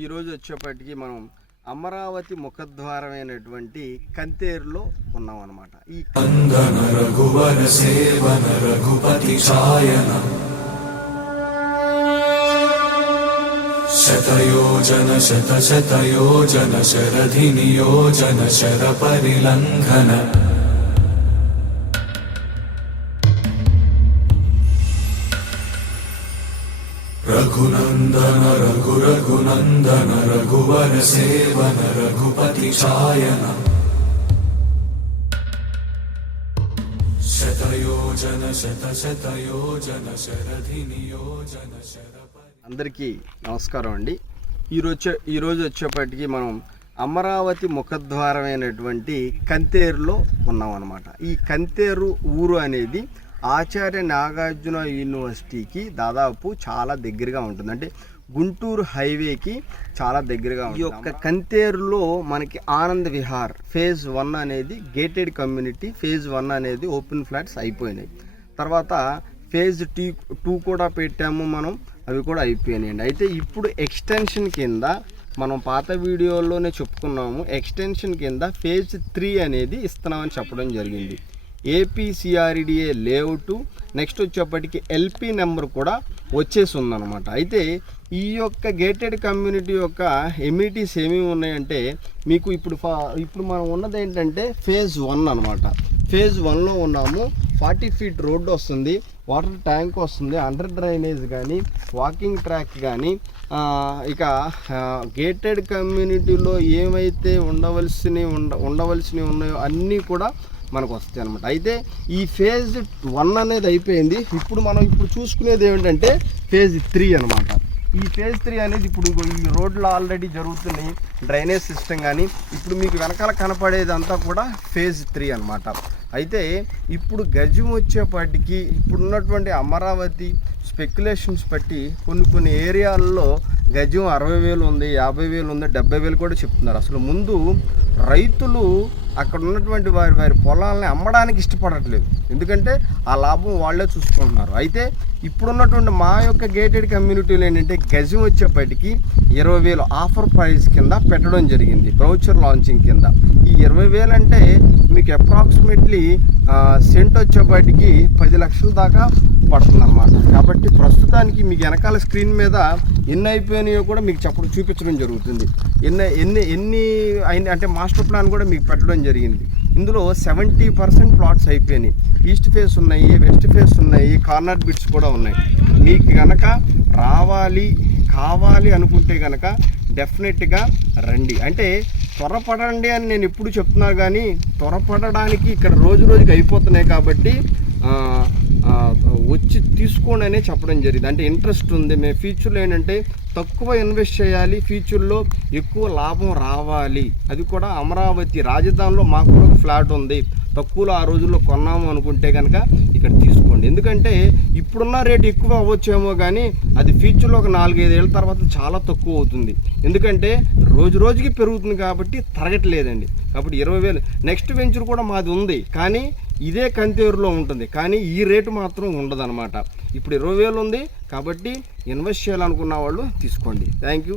ఈరోజు వచ్చేప్పటికి మనం అమరావతి ముఖద్వారమైనటువంటి కంతేరులో ఉన్నాం అన్నమాట. ఈ రఘువర సేవన రఘుపతి ఛాయన శతయోజన శతశతయోజన శరధి నియోజన శర పరిలంఘన రఘునందన రఘునందన రఘువర సేవన రఘుపతి ఛాయన శతయోజన శతశతయోజన శరధి నియోజన శర. అందరికీ నమస్కారం అండి. ఈరోజు వచ్చేప్పటికి మనం అమరావతి ముఖద్వారమైనటువంటి కంతేరులో ఉన్నాం అన్నమాట. ఈ కంతేరు ఊరు అనేది ఆచార్య నాగార్జున యూనివర్సిటీకి దాదాపు చాలా దగ్గరగా ఉంటుంది. అంటే గుంటూరు హైవేకి చాలా దగ్గరగా ఉంటుంది. ఈ యొక్క కంతేరులో మనకి ఆనంద్ విహార్ ఫేజ్ 1 అనేది గేటెడ్ కమ్యూనిటీ, ఫేజ్ 1 అనేది ఓపెన్ ఫ్లాట్స్ అయిపోయినాయి. తర్వాత ఫేజ్ 2 కూడా పెట్టాము మనం, అవి కూడా అయిపోయినాయండి. అయితే ఇప్పుడు ఎక్స్టెన్షన్ కింద మనం పాత వీడియోలోనే చెప్పుకున్నాము, ఎక్స్టెన్షన్ కింద ఫేజ్ 3 అనేది ఇస్తున్నామని చెప్పడం జరిగింది. ఏపీసీఆర్డీఏ లేఅవుట్ నెక్స్ట్ వచ్చేప్పటికి ఎల్పి నెంబర్ కూడా వచ్చేసి ఉందన్నమాట. అయితే ఈ యొక్క గేటెడ్ కమ్యూనిటీ యొక్క ఎమ్యూనిటీస్ ఏమేమి ఉన్నాయంటే మీకు ఇప్పుడు మనం ఉన్నది ఏంటంటే ఫేజ్ 1 అనమాట. ఫేజ్ 1లో ఉన్నాము. 40 ఫీట్ రోడ్డు వస్తుంది, వాటర్ ట్యాంక్ వస్తుంది, అండర్ డ్రైనేజ్ కానీ వాకింగ్ ట్రాక్ కానీ ఇక గేటెడ్ కమ్యూనిటీలో ఏమైతే ఉండవలసినవి ఉన్నాయో అన్నీ కూడా మనకు వస్తాయి అనమాట. అయితే ఈ ఫేజ్ 1 అనేది అయిపోయింది. మనం చూసుకునేది ఏమిటంటే ఫేజ్ 3 అనమాట. ఈ ఫేజ్ 3 అనేది ఇప్పుడు ఈ రోడ్లు ఆల్రెడీ జరుగుతున్నాయి, డ్రైనేజ్ సిస్టమ్ కానీ ఇప్పుడు మీకు వెనకాల కనపడేదంతా కూడా ఫేజ్ 3 అనమాట. అయితే ఇప్పుడు గజం వచ్చేపాటికి ఇప్పుడున్నటువంటి అమరావతి స్పెక్యులేషన్స్ బట్టి కొన్ని ఏరియాల్లో గజం 60,000 ఉంది, 50,000 ఉంది, 70,000 కూడా చెప్తున్నారు. అసలు ముందు రైతులు అక్కడ ఉన్నటువంటి వారి పొలాలని అమ్మడానికి ఇష్టపడట్లేదు, ఎందుకంటే ఆ లాభం వాళ్ళే చూసుకుంటున్నారు. అయితే ఇప్పుడున్నటువంటి మా యొక్క గేటెడ్ కమ్యూనిటీలో ఏంటంటే గజం వచ్చేప్పటికి 20,000 ఆఫర్ ప్రైస్ కింద పెట్టడం జరిగింది, బ్రౌచర్ లాంచింగ్ కింద. ఈ 20,000 అంటే మీకు అప్రాక్సిమేట్లీ సెంట్ వచ్చేప్పటికి 10 లక్షల దాకా పడుతుంది అన్నమాట. కాబట్టి ప్రస్తుతానికి మీకు వెనకాల స్క్రీన్ మీద ఎన్ని అయిపోయినాయో కూడా మీకు చూపించడం జరుగుతుంది. ఎన్ని అంటే మాస్టర్ ప్లాన్ కూడా మీకు పెట్టడం జరిగింది. ఇందులో 70% ప్లాట్స్ అయిపోయినాయి. ఈస్ట్ ఫేస్ ఉన్నాయి, వెస్ట్ ఫేస్ ఉన్నాయి, కార్నర్ బిట్స్ కూడా ఉన్నాయి. మీకు కనుక కావాలి అనుకుంటే కనుక డెఫినెట్గా రండి. అంటే త్వరపడండి అని నేను ఎప్పుడు చెప్తున్నా, కానీ త్వరపడడానికి ఇక్కడ రోజుకి అయిపోతున్నాయి కాబట్టి వచ్చి తీసుకోండి అనే చెప్పడం జరిగింది. అంటే ఇంట్రెస్ట్ ఉంది, మేము ఫ్యూచర్లో ఏంటంటే తక్కువ ఇన్వెస్ట్ చేయాలి, ఫ్యూచర్లో ఎక్కువ లాభం రావాలి. అది కూడా అమరావతి రాజధానిలో మాకు కూడా ఒక ఫ్లాట్ ఉంది, తక్కువలో ఆ రోజుల్లో కొన్నాము అనుకుంటే కనుక ఇక్కడ తీసుకోండి. ఎందుకంటే ఇప్పుడున్న రేటు ఎక్కువ అవ్వచ్చేమో, కానీ అది ఫ్యూచర్లో ఒక 4-5 ఏళ్ళ తర్వాత చాలా తక్కువ అవుతుంది. ఎందుకంటే రోజుకి పెరుగుతుంది కాబట్టి తరగట్లేదండి. కాబట్టి 20,000 నెక్స్ట్ వెంచర్ కూడా మాది ఉంది, కానీ ఇదే కంతేరులో ఉంటుంది, కానీ ఈ రేటు మాత్రం ఉండదన్నమాట. ఇప్పుడు 20,000 ఉంది కాబట్టి ఇన్వెస్ట్ చేయాలనుకున్న వాళ్ళు తీసుకోండి. Thank you.